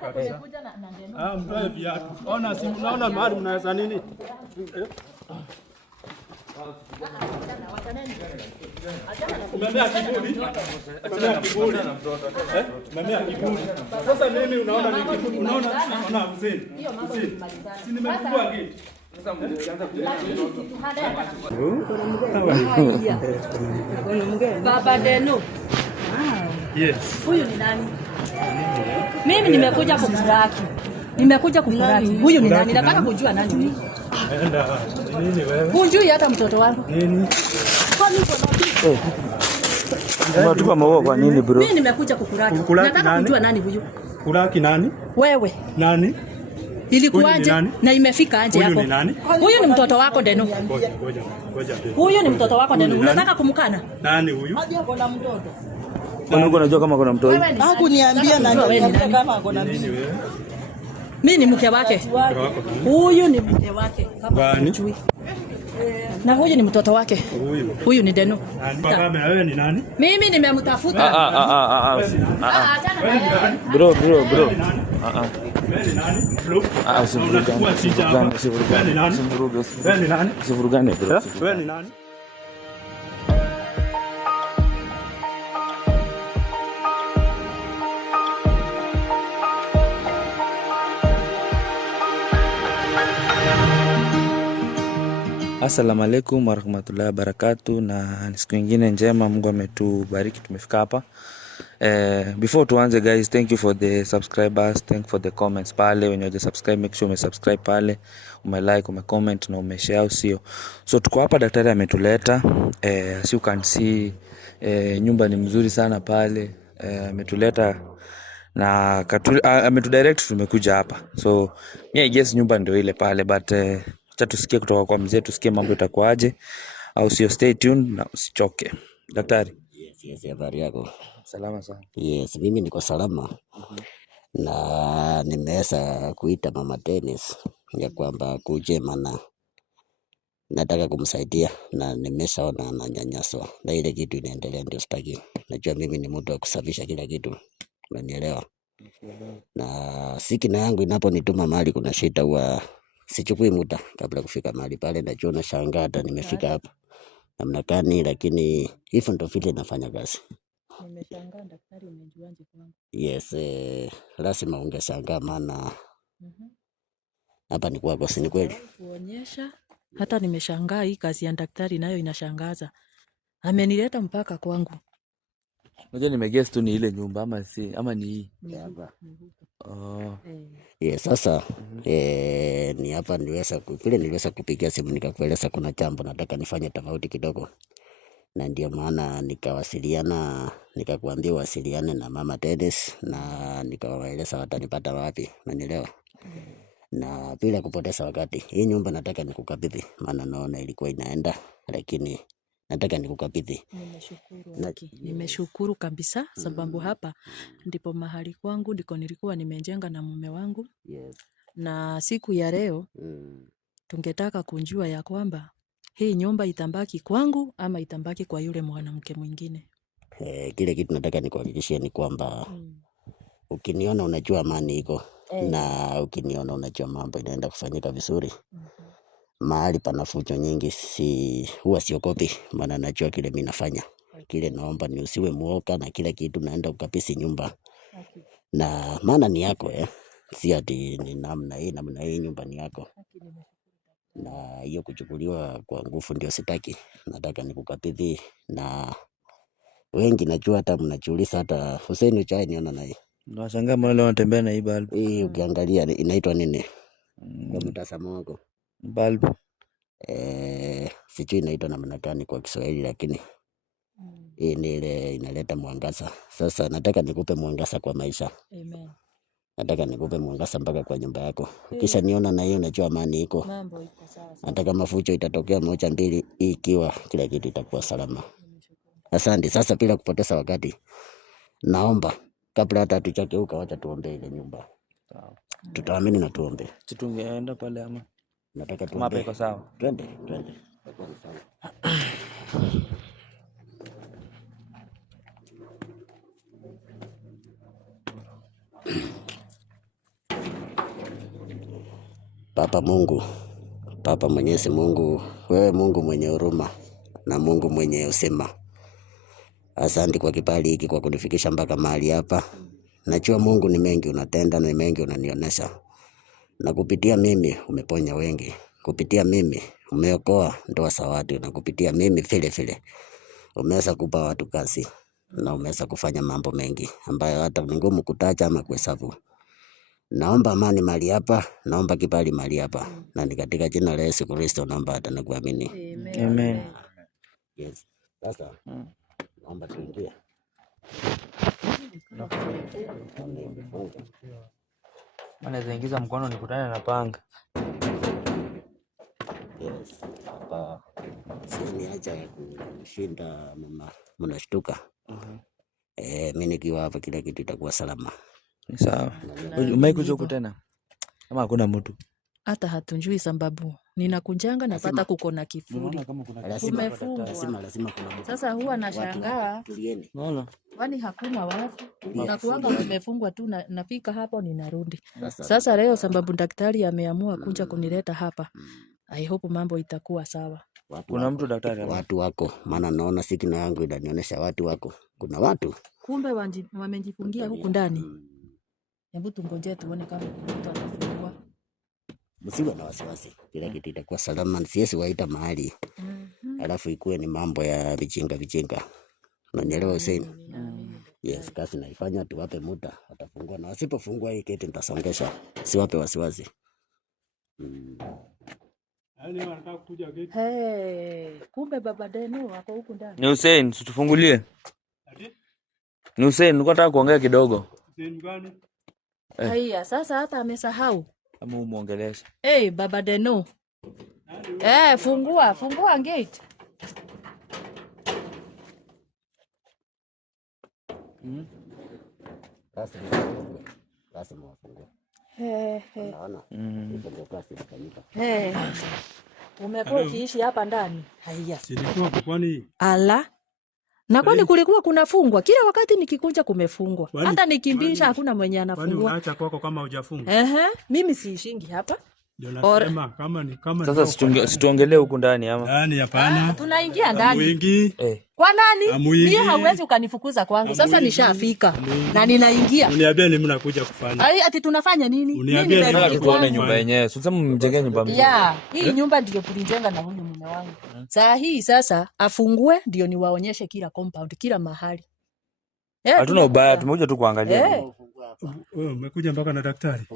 kabisa. Mtoe viatu. Ona si mnaona mahali mnaweza nini? Umemea kiburi. Umemea kiburi. Umemea kiburi. Sasa mimi unaona ni kiburi. Unaona mzee. Si nimefungua gate. Sasa mkianza Baba Deno. Yes. Huyu ni nani? Mimi nimekuja kukulaki. Huyu ni nani? Nataka kujua nani huyu. Enda nini wewe? Hujui hata mtoto wangu. Nini? Kwani uko na unatupa maua kwa nini bro? Mimi nimekuja kukulaki. Nataka kujua nani huyu. Kulaki nani? Wewe. Nani? Ilikuwaje na imefika anje yako? Huyu ni mtoto wako Deno. Ngoja. Huyu ni mtoto wako Deno. Unataka kumkana? Nani huyu? Hadi ako na mtoto. Unaona unajua kama kuna mtoto. Hakuniambia nani kama ako na mimi. Mimi ni mke wake. Huyu ni mke wake. Gani? Na huyu ni mtoto wake. Huyu ni Deno. Baba wewe ni nani? Mimi nimemtafuta. Bro. Wewe ni nani? Bro. Sivurugane bro. Wewe ni nani? Assalamu alaikum warahmatullahi wabarakatuh, na siku nyingine njema. Mungu ametubariki tumefika hapa. Before tuanze guys, thank you for the subscribers, thank you for the comments pale. When you subscribe, make sure subscribe pale, like, comment na umeshare usio. So tuko hapa, daktari ametuleta. As you can see, nyumba ni mzuri sana pale. Ametuleta na ametudirect tumekuja hapa. So I guess nyumba ndio ile pale, but acha tusikie kutoka kwa mzee, tusikie mambo itakuaje au sio. Stay tuned na usichoke. Daktari. Yes, habari yako? Salama sana. Yes, mimi niko salama. Na nimeweza kuita Mama Dennis ya kwamba kuje, maana nataka kumsaidia na nimeshaona ananyanyaswa na ile kitu inaendelea, ndio sitaki. Najua mimi ni mtu wa kusafisha kila kitu, unanielewa? Na sikina yangu inaponituma mahali kuna shida, huwa sichukui muda kabla kufika mahali pale. Najua nashangaa hata nimefika hapa namna gani, lakini hivyo ndio vile nafanya kazi. Nimeshangaa daktari, umejuaje kwangu? Yes, lazima ungeshangaa, maana hapa ni kwako, si ni kweli? Kuonyesha hata nimeshangaa, hii kazi ya daktari nayo inashangaza. Amenileta mpaka kwangu. Unajua nimeguess tu ni ile nyumba ama si ama ni hii. Yes, sasa ni hapa niliweza kupigia simu nikakueleza kuna jambo nataka nifanye tofauti kidogo. Na ndio maana nikawasiliana, nikakuambia wasiliane na Mama Dennis na nikawaeleza watanipata wapi, unanielewa? Na bila kupoteza wakati, hii nyumba nataka nikukabidhi, maana naona ilikuwa inaenda, lakini nataka nikukabidhi. Nimeshukuru kabisa, sababu hapa ndipo mahali kwangu, ndiko nilikuwa nimejenga na mume wangu. Yes. Na siku ya leo tungetaka kunjua ya kwamba hii nyumba itambaki kwangu ama itambaki kwa yule mwanamke mwingine. Kile kitu nataka nikuhakikishie ni kwamba ukiniona unajua amani iko, na ukiniona unajua mambo inaenda kufanyika vizuri. Mahali pana fujo nyingi huwa siogopi, maana najua kile mimi nafanya. Kile naomba ni usiwe muoga na kila kitu naenda ukapisi nyumba. Na maana ni yako si ati ni namna hii nyumba ni yako. Na hiyo kuchukuliwa kwa nguvu ndio sitaki. Nataka nikukabidhi, na wengi najua hata mnajiuliza, hata Hussein Uchai niona naye. Nashangaa mbona leo anatembea na hii bulb. Hii ukiangalia inaitwa nini? Kwa mtazamo wako. Bulb. Sijui inaitwa namna gani kwa Kiswahili, lakini hii ni ile inaleta mwangaza. Sasa nataka nikupe mwangaza kwa maisha. Amen. Nataka nikupe mwangaza mpaka kwa nyumba yako. Kisha niona na hiyo unajua amani iko. Mambo iko sawa. Hata kama fujo itatokea moja mbili, ikiwa kila kitu itakuwa salama. Asante. Sasa bila kupoteza wakati, naomba kabla hata tuchageuka, wacha tuombe ile nyumba. Sawa. Tutaamini na tuombe. Tungeenda pale ama nataka tuombe. Mapa iko sawa. Twende. Baba Mungu, Baba Mwenyezi Mungu, wewe Mungu mwenye huruma na Mungu mwenye usema. Asante kwa kibali hiki kwa kunifikisha mpaka mahali hapa. Najua Mungu ni mengi unatenda na mengi unanionyesha. Na kupitia mimi umeponya wengi. Kupitia mimi umeokoa ndoa za watu, na kupitia mimi vile umeweza kupa watu kazi na umeweza kufanya mambo mengi ambayo hata ni ngumu kutaja ama kuhesabu. Naomba amani mahali hapa, naomba kibali mahali hapa, na ni katika jina la Yesu Kristo naomba hata na kuamini. Amen. Yes. Sasa naomba tuingie. Maana ingiza mkono nikutane na panga. Yes. Hapa sisi haja ya kushinda mama, mnashtuka. Mimi nikiwa hapa kila kitu itakuwa salama. Ni sawa. Umeikuja tena? Ama hakuna mtu? Hata hatunjui sababu. Ninakunjanga napata kuko na kifuri. Kumefungwa. Lazima kuna mtu. Sasa huwa nashangaa. Unaona? Kwani hakuna watu? Unakuanga kumefungwa tu nafika hapo ninarudi. Sasa leo sababu daktari ameamua kuja kunileta hapa. I hope mambo itakuwa sawa. Kuna mtu daktari? Watu wako, maana naona sikina yangu inanionyesha watu wako. Kuna watu. Kumbe wamejifungia huku ndani. Hebu tungoje tuone kama mtu atafungua. Msiwe na wasiwasi. Kila kitu itakuwa salama. Siwezi waita mahali. Alafu ikuwe ni mambo ya vijinga. Unanielewa Hussein? Yes, kazi naifanya tuwape muda. Watafungua na wasipofungua hii keti nitasongesha. Siwape wasiwasi. Kumbe baba Deno wako huku ndani. Ni Hussein, tufungulie. Ni Hussein, nilikuwa nataka kuongea kidogo. Hussein gani? Haya, sasa hata amesahau. Kama umuongelesha. Baba Deno. Fungua gate. Basi mwafungue. Naona. Umekuwa ukiishi hapa ndani? Haya. Silikuwa kwani? Ala. Na kwani kulikuwa kunafungwa? Kila wakati nikikuja kumefungwa. Hata nikimbisha hakuna mwenye anafungua. Kwani unaacha kwako kama hujafungwa? Mimi siishingi hapa. Ndio nasema kama sasa situongelee huku ndani ama? Ndani hapana. Tunaingia ndani. Mwingi. Kwa nani? Mimi hauwezi ukanifukuza kwangu. Sasa nishafika na ninaingia. Uniambia ni mnakuja kufanya. Ati tunafanya nini? Uniambia ni tuone nyumba yenyewe. Sasa mjenge nyumba mzuri. Hii nyumba ndio tulijenga na huyu mume wangu. Saa hii sasa afungue ndio niwaonyeshe kila compound, kila mahali. Hatuna ubaya, tumekuja tu kuangalia. Wewe umekuja mpaka na daktari?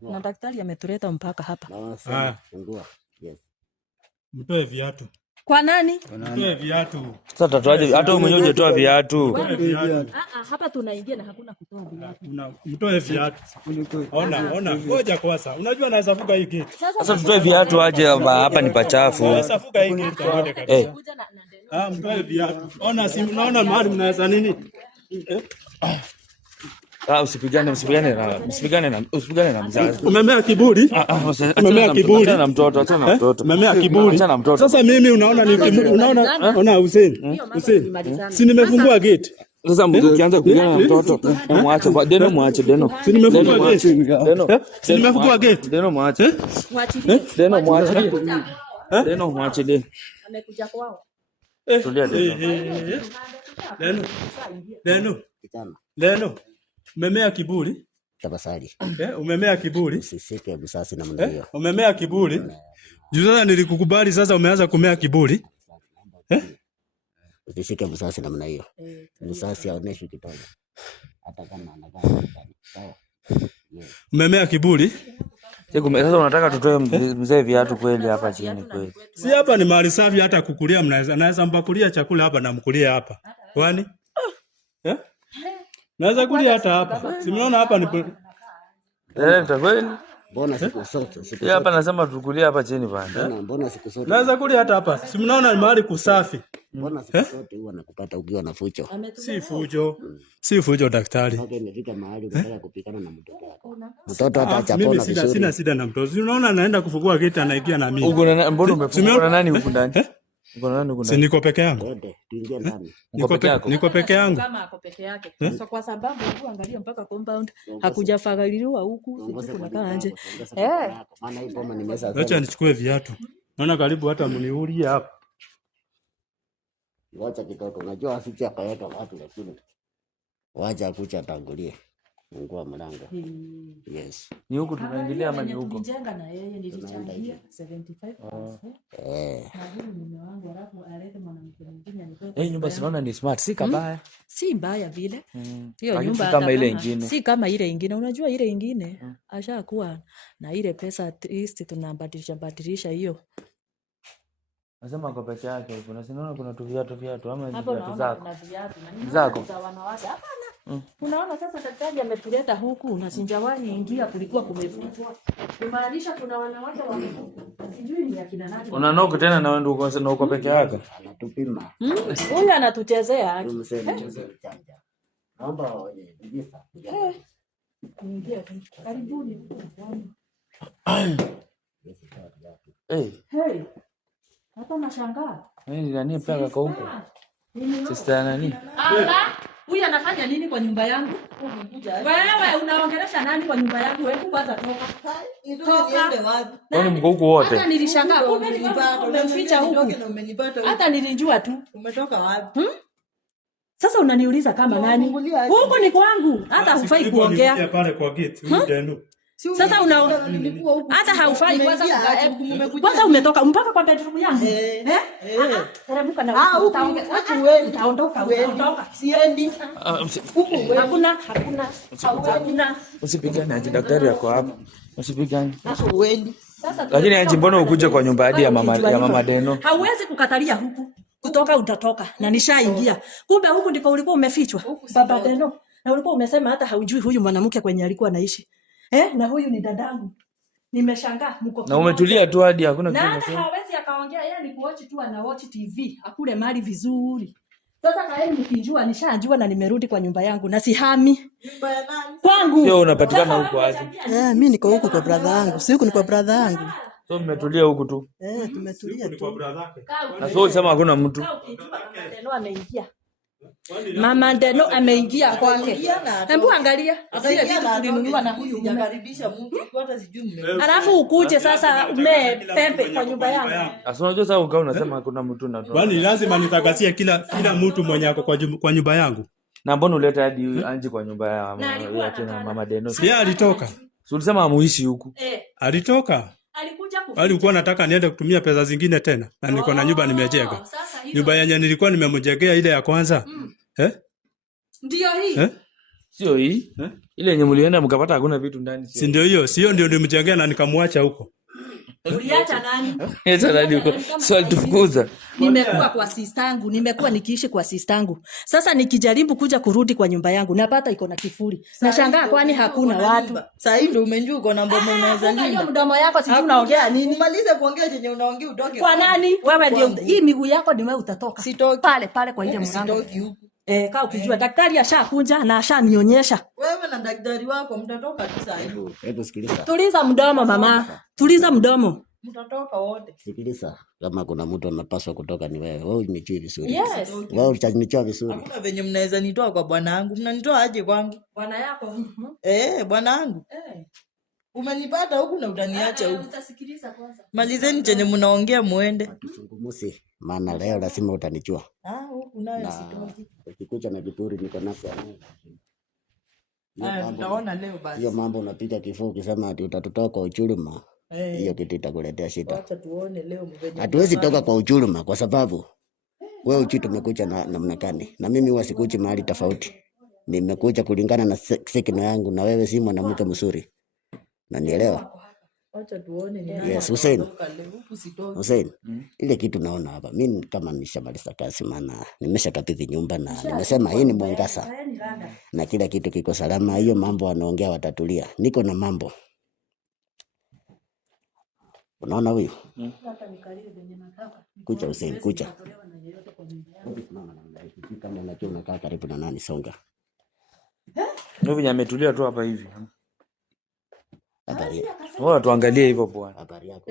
Na daktari ametuleta mpaka hapa. Fungua. Yes. Mtoe viatu. Kwa nani? Mtoe viatu. Sasa tatoaje? Hata wewe mwenyewe hujatoa viatu. Hapa tunaingia na hakuna kutoa viatu. Mtoe viatu. Ona. Ngoja kwanza. Unajua naweza fuga hii gate. Sasa tutoe viatu aje hapa ni pachafu. Naweza fuga hii gate yote kabisa. Mtoe viatu. Ona si mnaona mahali mnaweza nini? Usipigane na mzazi. Umemea kiburi? Umemea kiburi na mtoto, acha na mtoto. Umemea kiburi. Sasa mimi unaona unaona Hussein. Si nimefungua gate. Sasa ukianza kupigana na mtoto, muache kwa Deno, muache Deno. Si nimefungua gate. Deno. Si nimefungua gate. Deno muache. Deno muache. Deno muache Deno. Amekuja kwao. Tulia Deno. Deno. Umemea kiburi? Tafadhali. Umemea kiburi? Usishike msasi namna hiyo. Umemea kiburi? Juu sasa nilikukubali, sasa umeanza kumea kiburi? Usishike msasi namna hiyo. Msasi haoneshi kitoto. Hata kama anakaa. Sawa. Umemea kiburi? Sasa unataka tutoe mzee viatu kweli hapa chini kweli? Si hapa ni mahali safi, hata kukulia naweza mpakulia chakula hapa na mkulia hapa. Kwani? Naweza kulia hata hapa. Si mnaona hapa ni kweli? Mbona siku zote? Hapa nasema tukulia hapa chini bwana. Mbona siku zote? Naweza kulia hata hapa. Si mnaona ni mahali kusafi. Mbona siku zote huwa nakupata ukiwa na fujo? Si fujo daktari. Okay, imefika mahali unataka kupikana na mtoto wako. Mtoto hata chapona vizuri. Sina shida na mtoto. Si unaona anaenda kufungua gate anaingia na mimi. Mbona umefungua na nani huko ndani? Uko na nani huko Si ndani? niko peke yangu. Twende tuingie ndani. Uko peke yako? Niko peke yangu. Kama ako peke yake. So kwa sababu hebu angalia mpaka compound hakujafagiliwa huku, sisi tunakaa nje. Maana hii boma nimeweza. Acha nichukue viatu. Naona karibu hata mniulie hapa. Wacha kitoto, unajua asije akaweka watu lakini. Wacha kucha tangulie. Fungua mlango. Yes. Ni huku tunaingilia ama ni huko? Tulijenga na yeye nilichangia 75,000. Na huyu mume wangu alafu alete mwanamke mwingine anipe. Nyumba sinaona ni smart, si kabaya. Si mbaya vile. Hiyo Lakini nyumba si kama ile ingine. Si kama ile ingine. Unajua ile ingine ashakuwa na ile pesa at least tunabadilisha hiyo. Nasema kwa peke yake huko. Na sinaona kuna tu viatu ama Hapo viatu naona zako. kuna viatu. Zako. Za wanawake. Hapana. Unaona sasa daktari ametuleta huku na sinjawani ingia kulikuwa kumefungwa. Kumaanisha kuna wanawake wamefungwa. Sijui ni akina nani. Unanoka tena na wewe ndio uko peke yako. Anatupima. Huyu anatuchezea. Naomba wewe visa. Ingia karibuni. Hey. Hapa nashangaa. Ni nani paka kwa huko? Sister nani? Huyu anafanya nini kwa nyumba yangu? Wewe unaongelesha nani kwa nyumba yangu? Hebu kwanza toka. Toka. Kwani mko huko wote? Hata nilishangaa. Umeficha huku. Hata nilijua tu. Umetoka wapi? Sasa unaniuliza kama nani? Huko ni kwangu. Hata hufai kuongea. Pale kwa gate. Huyu sasa hata haufai kwanza umetoka mpaka kwa bedroom yangu. Teremka na utaondoka. Siendi. Hakuna. Usipigane aje, daktari yako hapa. Usipigane. Uendi. Lakini aje mbona ukuje kwa nyumba hadi ya mama Deno? Hauwezi kukatalia huku. Kutoka utatoka na nishaingia. Kumbe huku ndiko ulikuwa umefichwa. Baba Deno. Na ulikuwa umesema hata haujui huyu mwanamke kwenye alikuwa anaishi. Na huyu ni dadangu. Nimeshangaa mko. Na umetulia tu hadi hakuna kitu unasema. Na hawezi akaongea, yeye ni kuwatch tu, ana watch TV, akule mali vizuri. Sasa kaeni mkinjua, nishajua na nimerudi kwa nyumba yangu na sihami. Nyumba ya nani? Kwangu. Sio unapatikana huko aje? Mimi niko huko kwa brother yangu. Si huko ni kwa brother yangu. So mmetulia huku tu. Tumetulia tu. kwa brother yake. Na so usema hakuna mtu. Ndio ameingia. Mama Deno ameingia kwake. Hebu angalia. Sile vitu tulinunua na huyu. Sijakaribisha mtu, hata sijui mmekuja. Alafu ukuje sasa umepembe kwa nyumba yangu. Sasa unajua sasa ukao unasema hakuna mtu na tu. Kwani lazima nitakasia kila mtu mwenye ako kwa nyumba yangu. Na mbona uleta hadi Anji kwa nyumba ya mama Deno? Si alitoka. Si ulisema amuishi huku. Alitoka. Alikuja kuficha. Alikuwa nataka niende kutumia pesa zingine tena. Na niko na nyumba nimejenga. Nyumba yenye nilikuwa nimemjengea ile ya kwanza. Ndio hii. Sio hii? Ile yenye mlienda mkapata hakuna vitu ndani. Si ndio hiyo? Sio ndio nimjengea na nikamwacha huko. Uliacha nani? Acha nani huko? So alitufukuza. Nimekuwa kwa sistangu, nimekuwa nikiishi kwa sistangu. Sasa nikijaribu kuja kurudi kwa nyumba yangu, napata iko na kifuri. Nashangaa kwani hakuna watu. Sasa hivi ndio umenjua uko na mbona unaweza nini? Hiyo mdomo yako sijui unaongea nini? Umalize kuongea chenye unaongea utoke. Kwa nani? Wewe ndio hii miguu yako ndio wewe utatoka. Sitoki. Pale kwa ile mlango. Sitoki huku. Kaa ukijua daktari ashakuja na ashanionyesha. Wewe na daktari wako mtatoka tu sasa hivi. Hebu sikiliza. Tuliza mdomo mama. Tuliza mdomo. Mtatoka wote. Sikiliza. Kama kuna mtu anapaswa kutoka ni wewe. Wewe unijui vizuri. Yes. Wewe unijui vizuri. Hakuna venye mnaweza nitoa kwa bwana wangu. Mnanitoa aje kwangu? Bwana yako. Bwana wangu. Umenipata huku na utaniacha huku. Utasikiliza kwanza. Malizeni chenye mnaongea muende. Tusungumusi. Maana leo lazima utanijua. Huku nayo sitoki. Ukikuja na kiburi niko nafsi ya Mungu. Utaona leo basi. Hiyo mambo unapiga kifua ukisema ati utatutoa kwa uchuluma. Hiyo kitu itakuletea shida. Acha tuone leo mvenye. Hatuwezi toka kwa uchuluma kwa sababu wewe uchi tumekuja na namna gani? Na mimi huwa sikuji mahali tofauti. Nimekuja kulingana na sikino yangu na wewe si mwanamke mzuri. Na nielewa. Acha tuone ni nani. Yes, Hussein. Ile kitu naona hapa. Mimi kama nishamaliza kazi maana nimeshakabidhi nyumba na nimesema hii ni Mongasa. Na kila kitu kiko salama. Hiyo mambo wanaongea watatulia. Niko na mambo. Unaona huyu? Kucha Hussein, kucha. Kama unajua unakaa karibu na nani songa. Ndio venye ametulia tu hapa hivi. Habari. Wewe tuangalie hivyo bwana. Habari yako.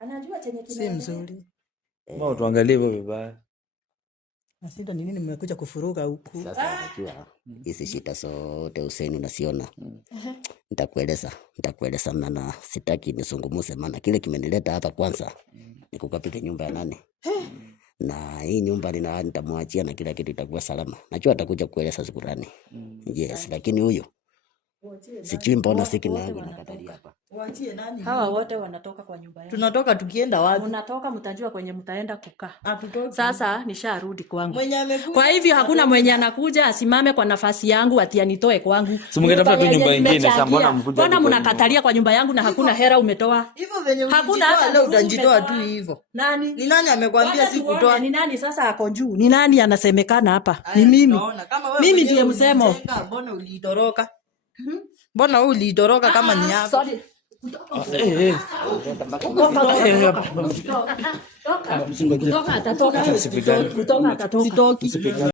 Anajua chenye si mzuri. Mbona tuangalie hivyo vibaya? Nashinda ni nini mmekuja kufuruga huku? Sasa unajua hizi shida zote Hussein unasiona. Nitakueleza maana sitaki nisungumuse, maana kile kimenileta hapa kwanza ni kukapika nyumba ya nani. Na hii nyumba nitamwachia na kila kitu itakuwa salama. Najua atakuja kueleza shukrani. Yes, lakini huyo sijui mbona sikina yangu nakatalia hapa. Waachie nani? Hawa wote wanatoka kwa nyumba yangu. Tunatoka tukienda wapi? Unatoka mtajua kwenye mtaenda kukaa. Hatutoki. Sasa nisharudi kwangu. Mwenye amekuja. Kwa hivyo hakuna mwenye anakuja asimame kwa nafasi yangu ati anitoe kwangu. Si mngetafuta tu nyumba nyingine sasa, mbona mkuja? Mbona mnakatalia kwa nyumba yangu na hakuna hera umetoa? Hivyo venye Hakuna hata leo utajitoa tu hivyo. Nani? Ni nani amekwambia sikutoa? Ni nani sasa ako juu? Ni nani anasemekana hapa? Ni mimi. Mimi ndiye msemo. Mbona ulitoroka? Mbona ulitoroka kama ni yako? Sorry. Kutoka atatoka.